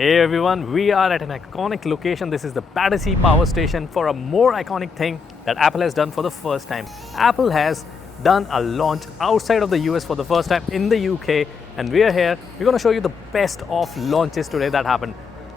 Hey everyone, we are at an iconic location. This is the Battersea Power Station for a more iconic thing that Apple has done for the first time. Apple has done a launch outside of the US for the first time in the UK, and we are here. We're going to show you the best of launches today that happened.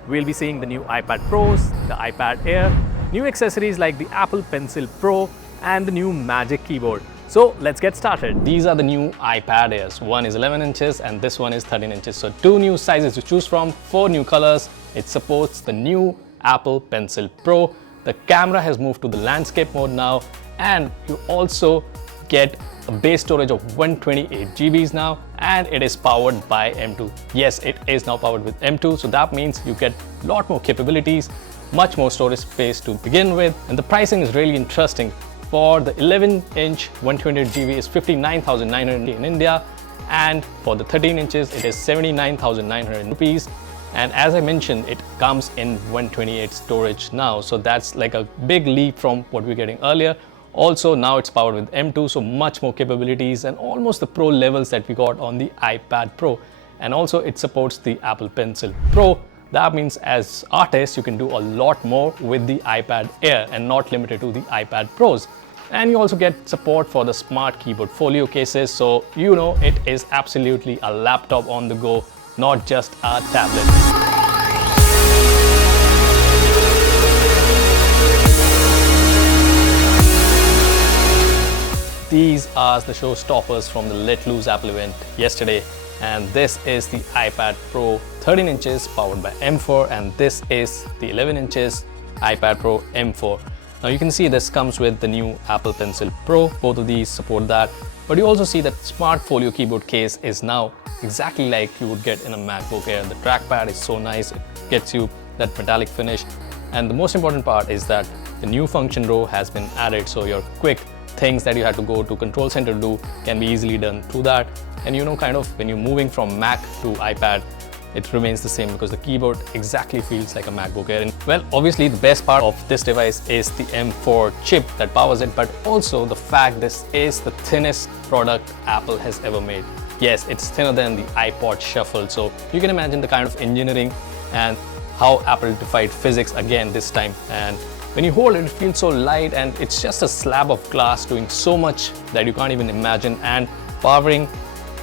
We'll be seeing the new iPad Pros, the iPad Air, new accessories like the Apple Pencil Pro and the new Magic Keyboard. So let's get started. These are the new iPad Airs. One is 11 inches and this one is 13 inches. So two new sizes to choose from, 4 new colors. It supports the new Apple Pencil Pro. The camera has moved to the landscape mode now, and you also get a base storage of 128 GBs now, and it is powered by M2. Yes, it is now powered with M2, so that means you get a lot more capabilities, much more storage space to begin with, and the pricing is really interesting. For the 11-inch 128 GB is 59,900 in India, and for the 13 inches it is 79,900 rupees. And as I mentioned, it comes in 128 storage now, so that's like a big leap from what we were getting earlier. Also, now it's powered with M2, so much more capabilities and almost the Pro levels that we got on the iPad Pro. And also it supports the Apple Pencil Pro. That means as artists, you can do a lot more with the iPad Air and not limited to the iPad Pros. And you also get support for the smart keyboard folio cases, so you know it is absolutely a laptop on the go, not just a tablet. These are the showstoppers from the Let Loose Apple event yesterday, and this is the iPad Pro 13 inches powered by M4, and this is the 11 inches iPad Pro M4. Now you can see this comes with the new Apple Pencil Pro. Both of these support that, but you also see that smart folio keyboard case is now exactly like you would get in a MacBook Air. The trackpad is so nice, it gets you that metallic finish, and the most important part is that the new function row has been added, so your quick things that you had to go to Control Center to do can be easily done through that. And you know, kind of when you're moving from Mac to iPad, it remains the same because the keyboard exactly feels like a MacBook Air. And well, obviously the best part of this device is the M4 chip that powers it, but also the fact this is the thinnest product Apple has ever made. Yes, it's thinner than the iPod Shuffle, so you can imagine the kind of engineering and how Apple defied physics again this time. And when you hold it, it feels so light, and it's just a slab of glass doing so much that you can't even imagine, and powering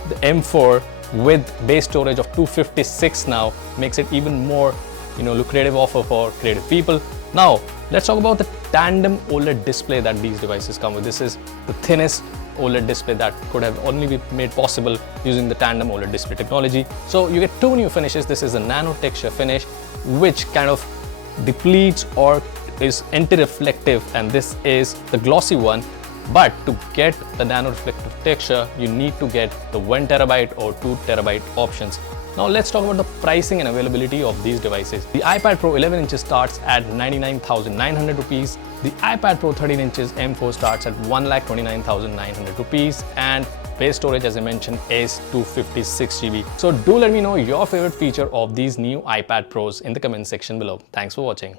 the M4 with base storage of 256 now makes it even more, lucrative offer for creative people. Now let's talk about the tandem OLED display that these devices come with. This is the thinnest OLED display that could have only been made possible using the tandem OLED display technology. So you get two new finishes. This is a nano texture finish, which kind of depletes or is anti-reflective, and this is the glossy one. But to get the nano reflective texture, you need to get the 1TB or 2TB options. Now let's talk about the pricing and availability of these devices. The iPad Pro 11 inches starts at 99,900 rupees. The iPad Pro 13 inches M4 starts at 1,29,900 rupees, and base storage, as I mentioned, is 256 GB. So do let me know your favorite feature of these new iPad Pros in the comment section below. Thanks for watching.